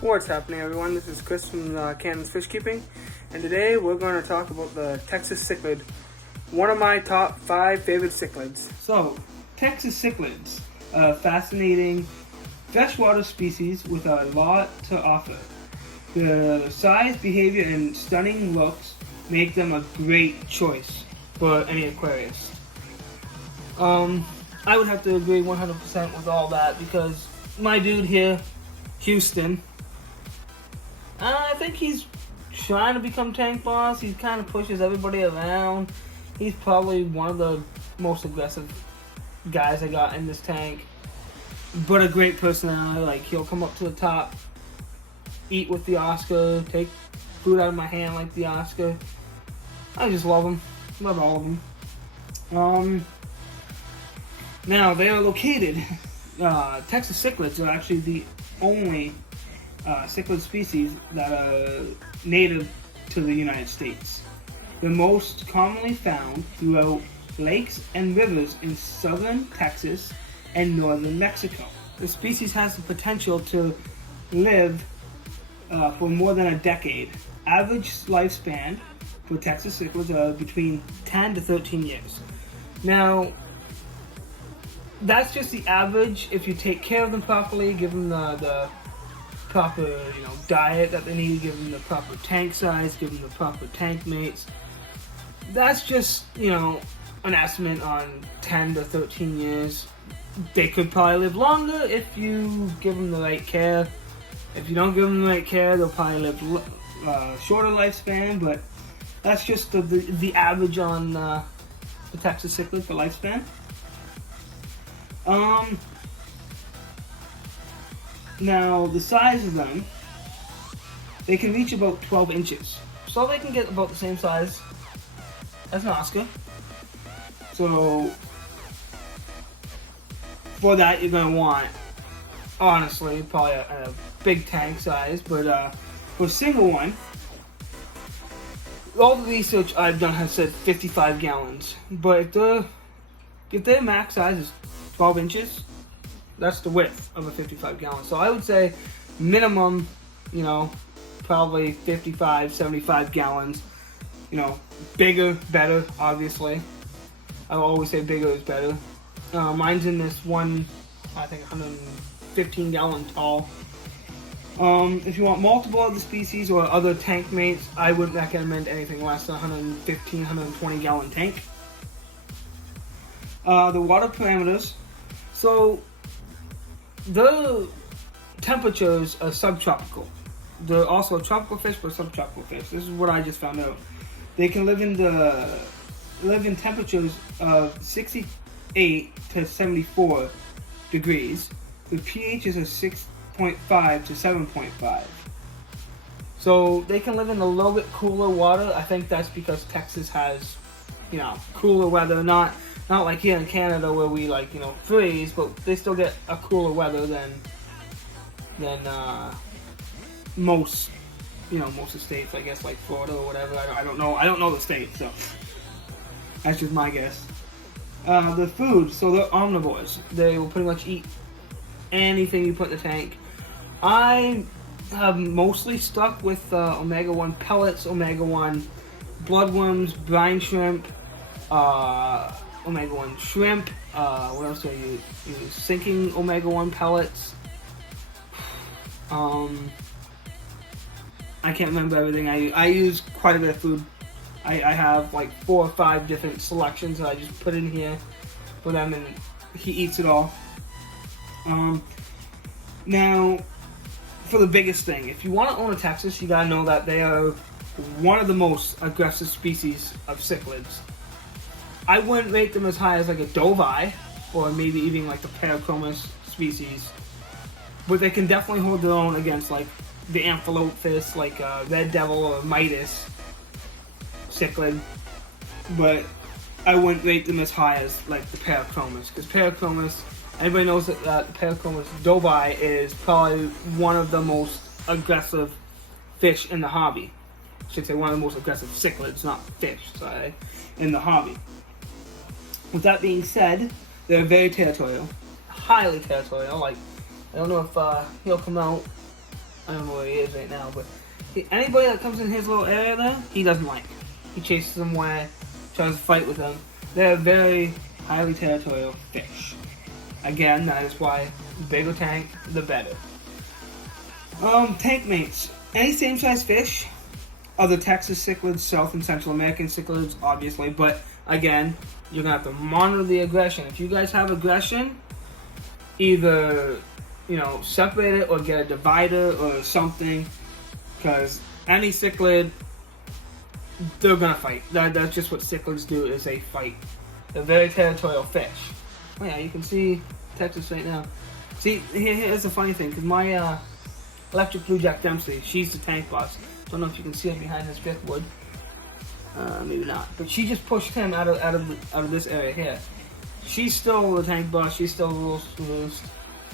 What's happening, everyone? This is Chris from Cannon's Fish Keeping, and today we're going to talk about the Texas cichlid, one of my top 5 favorite cichlids. So, Texas cichlids, a fascinating freshwater species with a lot to offer. The size, behavior, and stunning looks make them a great choice for any aquarist. I would have to agree 100% with all that because my dude here, Houston, I think he's trying to become tank boss. He kind of pushes everybody around. He's probably one of the most aggressive guys I got in this tank. But a great personality. Like, he'll come up to the top, eat with the Oscar, take food out of my hand like the Oscar. I just love him. Love all of them. Now, they are located. Texas cichlids are actually the only cichlid species that are native to the United States. They're most commonly found throughout lakes and rivers in southern Texas and northern Mexico. The species has the potential to live for more than a decade. Average lifespan for Texas cichlids are between 10 to 13 years. Now, that's just the average if you take care of them properly, give them the proper, diet that they need, give them the proper tank size, give them the proper tank mates. That's just, an estimate on 10 to 13 years. They could probably live longer if you give them the right care. If you don't give them the right care, they'll probably live shorter lifespan, but that's just the average on the Texas cichlid for lifespan. Now, the size of them, they can reach about 12 inches. So they can get about the same size as an Oscar. So, for that, you're going to want, honestly, probably a big tank size. But for a single one, all the research I've done has said 55 gallons. But if their max size is 12 inches, that's the width of a 55 gallon. So I would say minimum, probably 55, 75 gallons. Bigger, better, obviously. I always say bigger is better. Mine's in this one, I think 115 gallon tall. If you want multiple other species or other tank mates, I wouldn't recommend anything less than 115, 120 gallon tank. The water parameters. So, the temperatures are subtropical. They're also a tropical fish, but subtropical fish. This is what I just found out. They can live in temperatures of 68 to 74 degrees. The pHs are 6.5 to 7.5. So they can live in a little bit cooler water. I think that's because Texas has, cooler weather. Not like here in Canada where we freeze, but they still get a cooler weather than most of the states, I guess, like Florida or whatever. I don't know the states, so that's just my guess. The food, so they're omnivores. They will pretty much eat anything you put in the tank. I have mostly stuck with omega-1 pellets, omega-1 bloodworms, brine shrimp, omega-1 shrimp. What else do I use? Sinking omega-1 pellets. I can't remember everything I use. I use quite a bit of food. I have like 4 or 5 different selections that I just put in here for them, and he eats it all. Now, for the biggest thing, if you want to own a Texas, you gotta know that they are one of the most aggressive species of cichlids. I wouldn't rate them as high as like a doveye, or maybe even like the Parachromis species, but they can definitely hold their own against like the amphilophus, like red devil or Midas cichlid. But I wouldn't rate them as high as like the Parachromis, because Parachromis, anybody knows that the Parachromis doveye is probably one of the most aggressive fish in the hobby. I should say one of the most aggressive cichlids, not fish, sorry, in the hobby. With that being said, they're very territorial, highly territorial. Like, I don't know if he'll come out. I don't know where he is right now, but anybody that comes in his little area there, he doesn't like. He chases them away, tries to fight with them. They're very highly territorial fish. Again, that is why the bigger tank, the better. Tank mates. Any same size fish, other Texas cichlids, South and Central American cichlids, obviously, but again, you're gonna have to monitor the aggression. If you guys have aggression, either, you know, separate it or get a divider or something, because any cichlid, they're gonna fight. That's just what cichlids do, is they fight. They're very territorial fish. Oh yeah, you can see Texas right now. See, here's the funny thing, because my electric blue Jack Dempsey, she's the tank boss. Don't know if you can see it behind this driftwood. Maybe not. But she just pushed him out of this area here. She's still the tank boss. She's still the rules roost.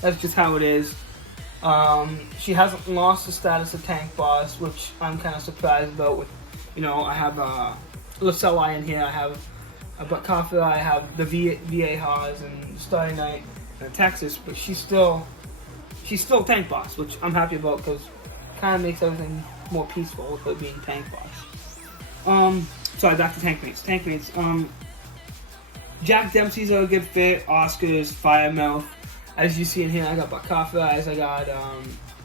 That's just how it is. She hasn't lost the status of tank boss, which I'm kind of surprised about. With, you know, I have Laceli in here. I have Bakafia. I have the VA Haas and Starry Night and Texas. But she's still tank boss, which I'm happy about because kind of makes everything more peaceful with her being tank boss. Sorry, back to tank mates. Tank mates. Jack Dempsey's are a good fit. Oscar's, Firemouth. As you see in here, I got Bakafia. I got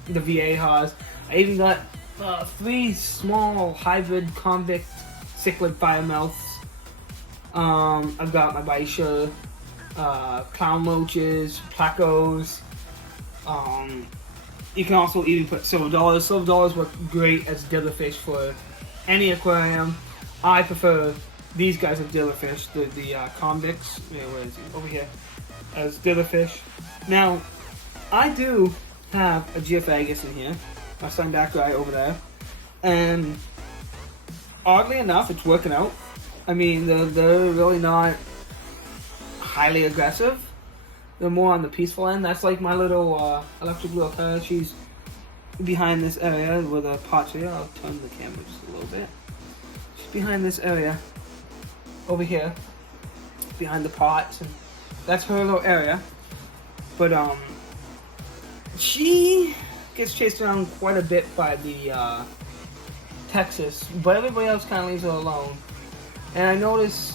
the VA Haas. I even got 3 small hybrid convict cichlid Firemouths. I've got my Baisha, clown loaches, placos. You can also even put silver dollars. Silver dollars work great as dillerfish for any aquarium. I prefer these guys as dillerfish, the convicts. Yeah, where is he? Over here. As dillerfish. Now, I do have a Geophagus in here. My sunback guy over there. And oddly enough, it's working out. I mean, they're really not highly aggressive. They're more on the peaceful end. That's like my little electric blue Alcara. She's behind this area with a pot here. I'll turn the camera just a little bit. She's behind this area over here, behind the pots, and that's her little area. But she gets chased around quite a bit by the Texas, but everybody else kind of leaves her alone. And I notice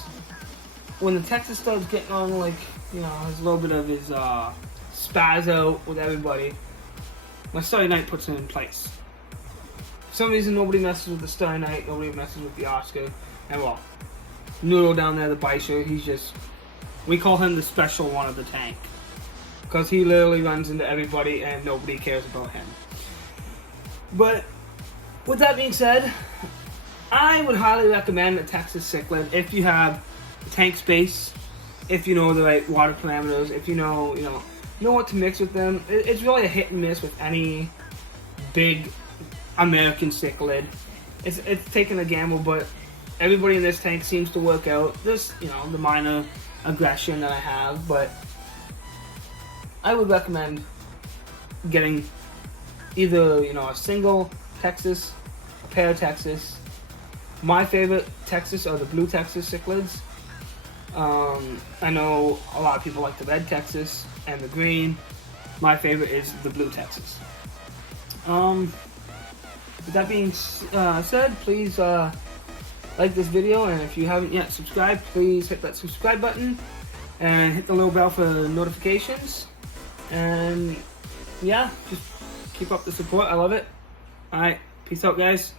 when the Texas starts getting on, like, you know, has a little bit of his spaz out with everybody, my Starry Night puts him in place. For some reason, nobody messes with the Starry Night, nobody messes with the Oscar, and well, Noodle down there, the Baisha, he's just, we call him the special one of the tank. Because he literally runs into everybody and nobody cares about him. But, with that being said, I would highly recommend a Texas cichlid if you have tank space, if you know the right water parameters, if you know what to mix with them. It's really a hit and miss with any big American cichlid. It's taking a gamble, but everybody in this tank seems to work out. There's, you know, the minor aggression that I have, but I would recommend getting either, you know, a single Texas, a pair of Texas. My favorite Texas are the blue Texas cichlids. I know a lot of people like the red Texas and the green. My favorite is the blue Texas. With that being said, please like this video, and if you haven't yet subscribed, please hit that subscribe button and hit the little bell for notifications. And yeah, just keep up the support. I love it. Alright, peace out, guys.